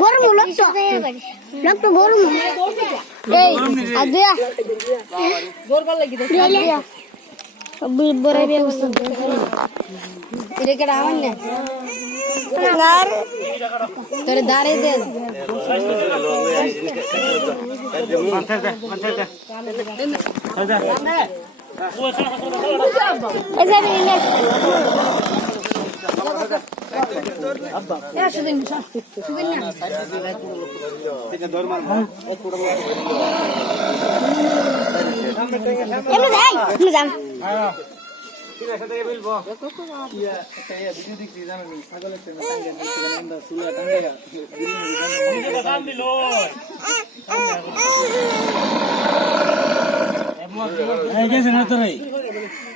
গরম লাগতো গরম এই আদিয়া গরবার লাগি দিয়া বড় ব্যবস্থা এটা কেডা আমার না আর তোরে দাঁড়ে দে Hey, ¿qué es el otro ahí?